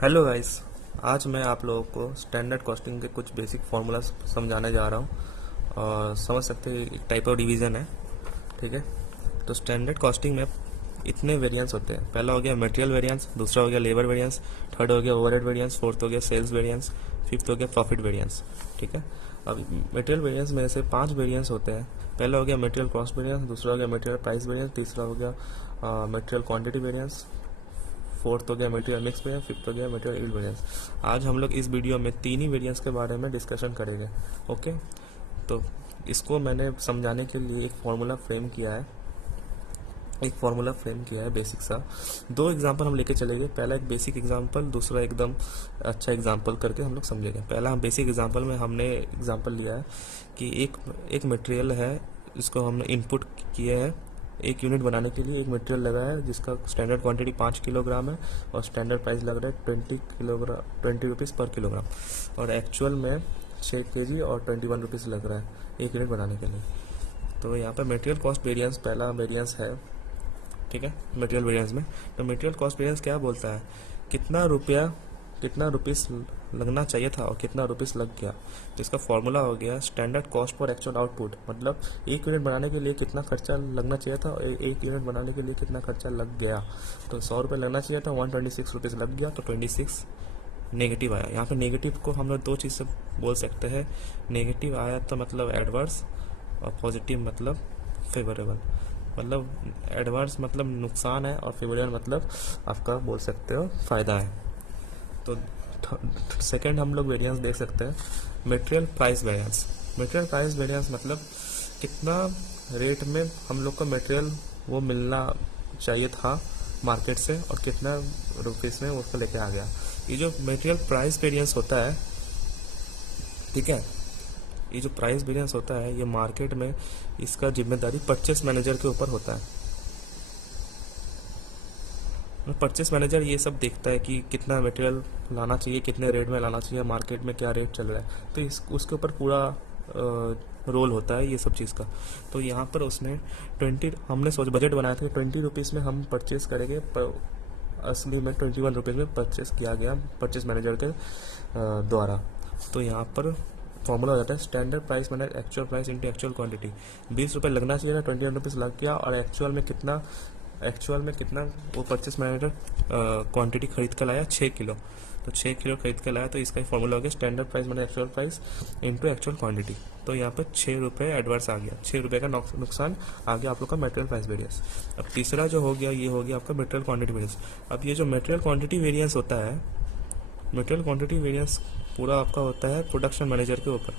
Hello guys. आज मैं आप लोगों को स्टैंडर्ड कॉस्टिंग के कुछ बेसिक फार्मूला समझाने जा रहा हूँ और समझ सकते हैं एक टाइप ऑफ डिवीज़न है। ठीक है, तो स्टैंडर्ड कॉस्टिंग में इतने वेरिएंस होते हैं। पहला हो गया मटेरियल वेरिएंस, दूसरा हो गया लेबर वेरिएंस, थर्ड हो गया ओवरहेड वेरिएंस, फोर्थ हो गया सेल्स वेरिएंस, फिफ्थ हो गया प्रॉफिट वेरिएंस। ठीक है, अब मटेरियल वेरिएंस में से 5 वेरिएंस होते हैं। पहला हो गया मटेरियल कॉस्ट वेरिएंस, दूसरा हो गया मटेरियल प्राइस वेरिएंस, तीसरा हो गया मटेरियल क्वांटिटी वेरिएंस, फोर्थ हो गया मटेरियल मिक्स वेरिएंस, फिफ्थ हो गया मटेरियल यील्ड वेरिएंस। आज हम लोग इस वीडियो में 3 ही वेरिएंस के बारे में डिस्कशन करेंगे। ओके, तो इसको मैंने समझाने के लिए एक फार्मूला फ्रेम किया है बेसिक सा। 2 एग्जांपल हम लेके चलेंगे। पहला एक बेसिक एग्जांपल, दूसरा एकदम अच्छा एग्जांपल करके हम लोग समझेंगे। पहला हम बेसिक एग्जांपल में हमने एग्जांपल लिया है कि एक मटेरियल है, इसको हमने इनपुट किए हैं। एक यूनिट बनाने के लिए एक मटेरियल लगा है जिसका स्टैंडर्ड क्वांटिटी 5 किलोग्राम है और स्टैंडर्ड प्राइस लग रहा है 20 रुपीज़ पर किलोग्राम, और एक्चुअल में 6 केजी और 21 रुपीज़ लग रहा है एक यूनिट बनाने के लिए। तो यहाँ पर मटेरियल कॉस्ट वेरिएंस पहला वेरिएंस है। ठीक है, मटेरियल वेरिएंस में तो मटेरियल कॉस्ट वेरिएंस क्या बोलता है, कितना रुपीस लगना चाहिए था और कितना रुपीस लग गया। तो इसका फॉर्मूला हो गया standard cost for actual output, मतलब एक यूनिट बनाने के लिए कितना खर्चा लगना चाहिए था और एक यूनिट बनाने के लिए कितना खर्चा लग गया। तो 100 रुपये लगना चाहिए था, 126 रुपीज़ लग गया, तो 26 नेगेटिव आया। यहाँ पे नेगेटिव को हम लोग 2 चीज़ से बोल सकते हैं। नेगेटिव आया तो मतलब एडवर्स, और पॉजिटिव मतलब फेवरेबल। मतलब एडवर्स मतलब नुकसान है और फेवरेबल मतलब आपका बोल सकते हो फ़ायदा है। तो सेकंड हम लोग वेरिएंस देख सकते हैं, material price variance. Material price variance मतलब कितना रेट में हम लोग को मटेरियल वो मिलना चाहिए था मार्केट से और कितना रुपीस में उसको लेके आ गया। ये जो मटेरियल प्राइस वेरिएंस होता है, ठीक है, ये जो प्राइस वेरिएंस होता है ये मार्केट में इसका जिम्मेदारी परचेस मैनेजर के ऊपर होता है। परचेस मैनेजर ये सब देखता है कि कितना मटेरियल लाना चाहिए, कितने रेट में लाना चाहिए, मार्केट में क्या रेट चल रहा है, तो उसके ऊपर पूरा रोल होता है ये सब चीज़ का। तो यहाँ पर उसने हमने सोच बजट बनाया था कि 20 रुपीज़ में हम परचेस करेंगे, असली में 21 रुपीज़ में परचेस किया गया परचेस मैनेजर के द्वारा। तो यहाँ पर फॉर्मूला हो जाता है standard price minus actual price into actual quantity. 20 रुपये लगना चाहिए था, 21 रुपीज़ लग गया, और एक्चुअल में कितना वो परचेस मैनेजर क्वांटिटी खरीद कर लाया, 6 किलो। तो 6 किलो खरीद कर लाया, तो इसका फॉर्मूला हो गया standard price minus actual price into actual quantity. तो यहाँ पर 6 रुपये एडवर्स आ गया, 6 रुपये का नुकसान आ गया आप लोग का मटेरियल प्राइस वेरियंस। अब तीसरा जो हो गया, ये हो गया आपका मटेरियल क्वांटिटी वेरियंस। अब ये जो मटेरियल क्वांटिटी वेरियंस होता है, मटेरियल क्वांटिटी वेरियंस पूरा आपका होता है प्रोडक्शन मैनेजर के ऊपर।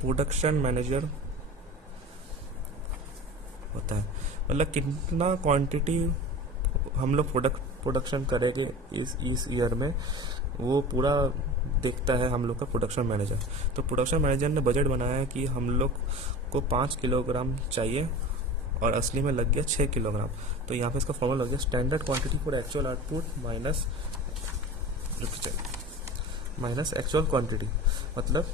प्रोडक्शन मैनेजर होता है, मतलब कितना क्वांटिटी हम लोग प्रोडक्शन करेंगे इस ईयर में, वो पूरा देखता है हम लोग का प्रोडक्शन मैनेजर। तो प्रोडक्शन मैनेजर ने बजट बनाया कि हम लोग को 5 किलोग्राम चाहिए और असली में लग गया 6 किलोग्राम। तो यहाँ पे इसका फॉर्मूला हो गया standard quantity for actual output minus actual quantity, मतलब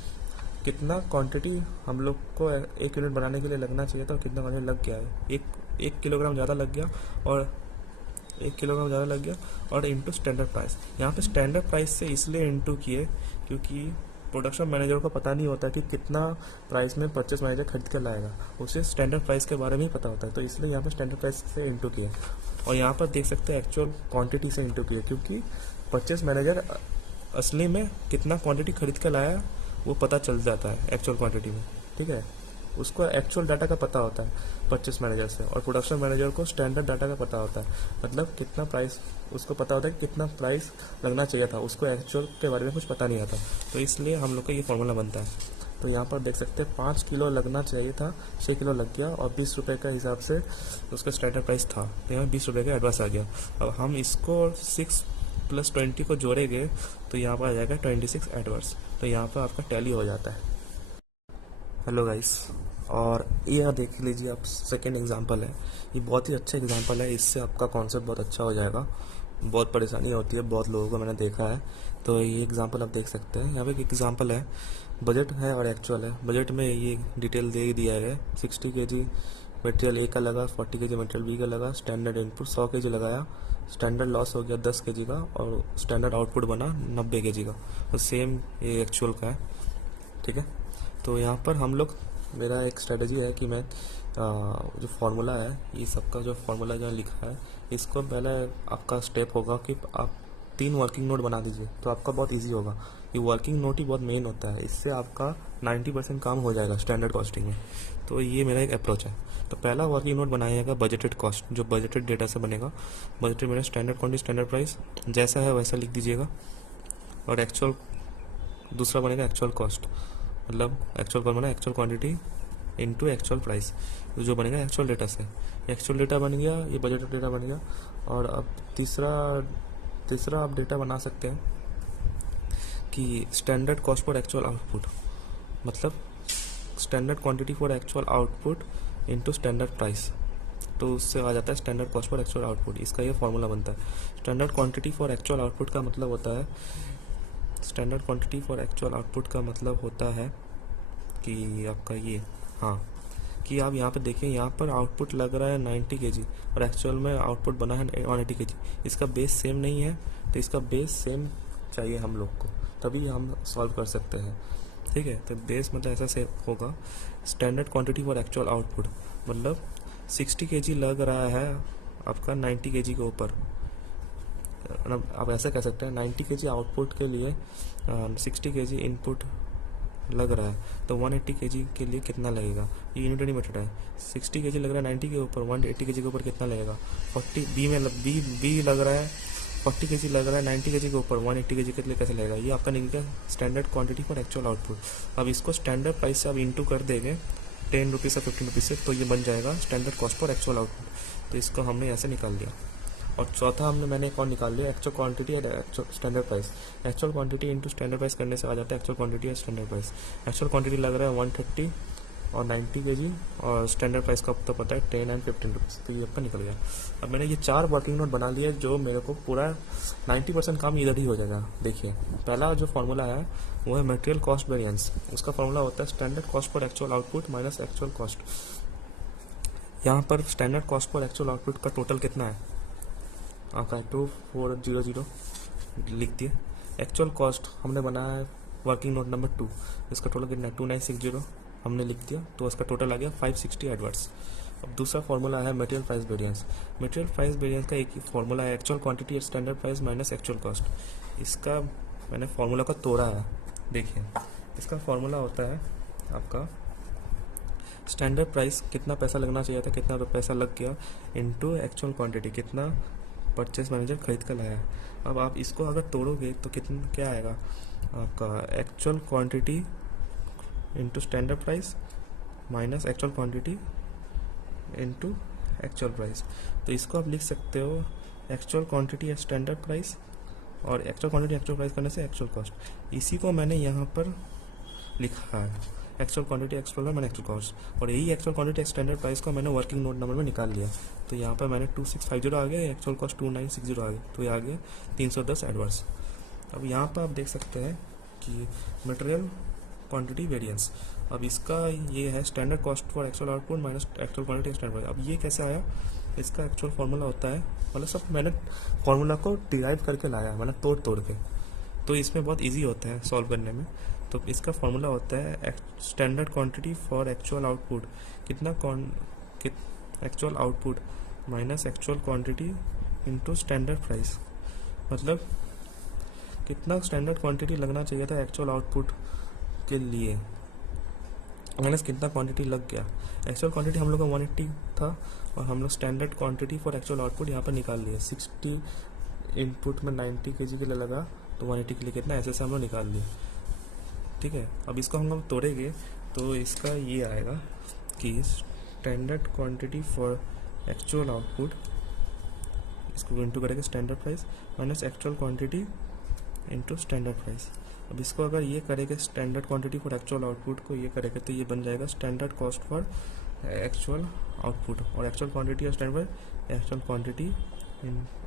कितना क्वांटिटी हम लोग को एक यूनिट बनाने के लिए लगना चाहिए था और कितना क्वांटिटी लग गया है। एक किलोग्राम ज़्यादा लग गया और इंटू स्टैंडर्ड प्राइस। यहाँ पे स्टैंडर्ड प्राइस से इसलिए इंटू किए क्योंकि प्रोडक्शन मैनेजर को पता नहीं होता कि कितना प्राइस में परचेस मैनेजर खरीद कर लाएगा, उसे स्टैंडर्ड प्राइस के बारे में ही पता होता है, तो इसलिए यहाँ पे स्टैंडर्ड प्राइस से इंटू किए। और यहाँ पर देख सकते हैं एक्चुअल क्वांटिटी से इंटू किए, क्योंकि परचेस मैनेजर असली में कितना क्वांटिटी खरीद कर लाया वो पता चल जाता है एक्चुअल क्वांटिटी में। ठीक है, उसको एक्चुअल डाटा का पता होता है परचेस मैनेजर से, और प्रोडक्शन मैनेजर को स्टैंडर्ड डाटा का पता होता है, मतलब कितना प्राइस उसको पता होता है कि कितना प्राइस लगना चाहिए था, उसको एक्चुअल के बारे में कुछ पता नहीं आता। तो इसलिए हम लोग का ये फॉर्मूला बनता है। तो यहाँ पर देख सकते हैं 5 किलो लगना चाहिए था, 6 किलो लग गया, और 20 रुपये का हिसाब से उसका स्टैंडर्ड प्राइस था, तो यहाँ 20 रुपये का एडवांस आ गया। अब हम इसको 6 + 20 को जोड़ेंगे तो यहाँ पर आ जाएगा 26 एडवर्स। तो यहाँ पर आपका टैली हो जाता है। हेलो गाइस, और ये देख लीजिए आप, सेकेंड एग्जांपल है। ये बहुत ही अच्छा एग्जांपल है, इससे आपका कॉन्सेप्ट बहुत अच्छा हो जाएगा। बहुत परेशानी होती है बहुत लोगों को, मैंने देखा है। तो ये एग्जांपल आप देख सकते हैं। यहाँ पे एक एग्जांपल है, बजट है और एक्चुअल है। बजट में ये डिटेल दे दिया है 60 kg मटेरियल ए का लगा 40 kg, मटेरियल बी का लगा, स्टैंडर्ड इनपुट 100 kg लगाया, स्टैंडर्ड लॉस हो गया 10 kg का और स्टैंडर्ड आउटपुट बना 90 kg का। तो सेम ये एक्चुअल का है, ठीक है। तो यहाँ पर हम लोग, मेरा एक स्ट्रेटजी है कि मैं जो फार्मूला है, ये सबका जो फार्मूला जो लिखा है, इसको पहले आपका स्टेप होगा कि आप 3 वर्किंग नोट बना दीजिए, तो आपका बहुत इजी होगा। ये वर्किंग नोट ही बहुत मेन होता है, इससे आपका 90% काम हो जाएगा स्टैंडर्ड कॉस्टिंग में। तो ये मेरा एक अप्रोच है। तो पहला वर्किंग नोट बनाइएगा बजटेड कॉस्ट, जो बजटेड डेटा से बनेगा। बजटेड मेरा स्टैंडर्ड क्वांटिटी, स्टैंडर्ड प्राइस जैसा है वैसा लिख दीजिएगा। और एक्चुअल दूसरा बनेगा एक्चुअल कॉस्ट, मतलब एक्चुअल कॉस्ट बना actual quantity into actual price, जो बनेगा एक्चुअल डेटा से। एक्चुअल डेटा बन गया, ये बजटेड डेटा बन गया। और अब तीसरा आप डेटा बना सकते हैं कि standard cost for actual output, मतलब standard quantity for actual output into standard price, तो उससे आ जाता है standard cost for actual output. इसका ये फॉर्मूला बनता है। Standard quantity for actual output का मतलब होता है, standard quantity for actual output का मतलब होता है कि आपका ये, हाँ, कि आप यहाँ पे देखिए, यहाँ पर आउटपुट लग रहा है 90 kg और एक्चुअल में आउटपुट बना है 180 kg। इसका बेस सेम नहीं है, तो इसका बेस सेम चाहिए हम लोग को, तभी हम सॉल्व कर सकते हैं, ठीक है। तो बेस मतलब ऐसा से होगा, standard quantity for actual output मतलब 60 kg लग रहा है आपका 90 kg के ऊपर। आप ऐसा कह सकते हैं 90 kg आउटपुट के लिए 60 kg इनपुट लग रहा है, तो 180 kg के लिए कितना लगेगा, ये यूनिटरी मेथड है। 60 kg लग रहा है 90 के ऊपर, 180 kg के ऊपर कितना लगेगा, 40 बी में बी लग रहा है 40 kg लग रहा है 90 kg के ऊपर, 180 kg के लिए कैसे लगेगा, ये आपका निकल गया standard quantity for actual output. अब इसको स्टैंडर्ड प्राइस से आप इंटू कर देंगे 10 रुपीज़ से 15 रुपीज़ से, तो ये बन जाएगा standard cost for actual output. तो इसको हमने ऐसे निकाल दिया। और चौथा मैंने एक और निकाल लिया, एक्चुअल क्वांटिटी और actual standard price. Actual quantity into standard price करने से आ जाता है एक्चुअल क्वांटिटी और स्टैंडर्ड प्राइस। एक्चुअल क्वांटिटी लग रहा है 130 और 90 kg, और स्टैंडर्ड प्राइस का तो पता है 10 एंड 15 रुपीज़, तो ये आपका निकल गया। अब मैंने ये 4 वर्किंग नोट बना लिए, जो मेरे को पूरा 90% काम इधर ही हो जाएगा। देखिए, पहला जो फॉर्मूला है वो है मटेरियल कॉस्ट वेरिएंस। उसका फॉर्मूला होता है standard cost for actual output minus actual cost. यहाँ पर standard cost for actual output का टोटल कितना है आपका 2400 लिख दिए। एक्चुअल कॉस्ट हमने बनाया है वर्किंग नोट नंबर 2, इसका टोटल कितना है 2960 हमने लिख दिया, तो उसका टोटल आ गया 560 एडवर्ड्स। अब दूसरा फॉर्मूला है material price variance. Material price variance का एक ही फॉर्मूला है actual quantity standard price minus actual cost. इसका मैंने फॉर्मूला का तोड़ा है, देखिए इसका फॉर्मूला होता है आपका स्टैंडर्ड प्राइस कितना पैसा लगना चाहिए था, कितना पैसा लग गया, इनटू एक्चुअल क्वांटिटी कितना परचेस मैनेजर खरीद कर लाया। अब आप इसको अगर तोड़ोगे तो कितना क्या आएगा आपका actual quantity into standard price minus actual quantity into actual price. तो इसको आप लिख सकते हो एक्चुअल क्वांटिटी स्टैंडर्ड प्राइस और एक्चुअल क्वांटिटी एक्चुअल प्राइस करने से एक्चुअल कॉस्ट। इसी को मैंने यहाँ पर लिखा है एक्चुअल क्वांटिटी एक्चुअल मैंने एक्चुअल कॉस्ट, और यही एक्चुअल क्वांटिटी स्टैंडर्ड प्राइस को मैंने वर्किंग नोट नंबर में निकाल लिया। तो यहाँ पर मैंने 2650 आ गया, एक्चुअल कॉस्ट 2960 आ गया, तो ये आ गया 310 एडवर्स। अब यहाँ पर आप देख सकते हैं कि मटेरियल क्वांटिटी वेरिएंस, अब इसका ये है standard cost for actual output minus actual quantity standard price. अब ये कैसे आया, इसका एक्चुअल फार्मूला होता है, मतलब सब मैंने फार्मूला को डिराइव करके लाया, मतलब तोड़ के, तो इसमें बहुत ईजी होता है सॉल्व करने में। तो इसका फॉर्मूला होता है standard quantity for actual output, कितना actual output minus actual quantity into standard price, मतलब कितना स्टैंडर्ड क्वांटिटी लगना चाहिए था एक्चुअल आउटपुट के लिए माइनस कितना क्वांटिटी लग गया। एक्चुअल क्वांटिटी हम लोग का 180 था और हम लोग standard quantity for actual output यहाँ पर निकाल लिए। 60 इनपुट में 90 kg के लिए लगा, तो 180 के लिए कितना ऐसे से हम लोग निकाल लिए, ठीक है। अब इसको हम लोग तोड़ेंगे तो इसका ये आएगा कि standard quantity for actual output, इसको इंटू करेंगे standard price minus actual quantity into standard price. अब इसको अगर ये करेंगे standard quantity for actual output को ये करेंगे तो ये बन जाएगा standard cost for actual output, और एक्चुअल क्वांटिटी और standard actual quantity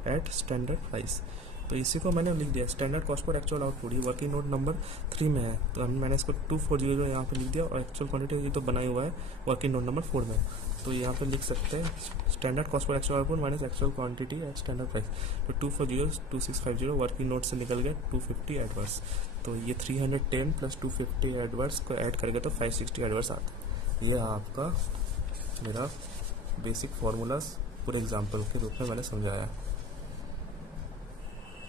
eight standard price. तो इसी को मैंने लिख दिया standard cost per actual output. ये वर्किंग नोट नंबर 3 में है, तो मैंने इसको 2400 यहाँ पे लिख दिया, और एक्चुअल क्वांटिटी ये तो बना ही हुआ है वर्किंग नोट नंबर 4 में। तो यहाँ पे लिख सकते हैं standard cost per actual output minus actual quantity eight standard price. तो 2400 2650 वर्किंग नोट से निकल गया 250 एडवर्स। तो ये 310 प्लस 250 एडवर्स को ऐड करके तो 560 एडवर्स आता है। ये आपका मेरा बेसिक फार्मूलाज पूरे एग्जाम्पल के रूप में मैंने समझाया।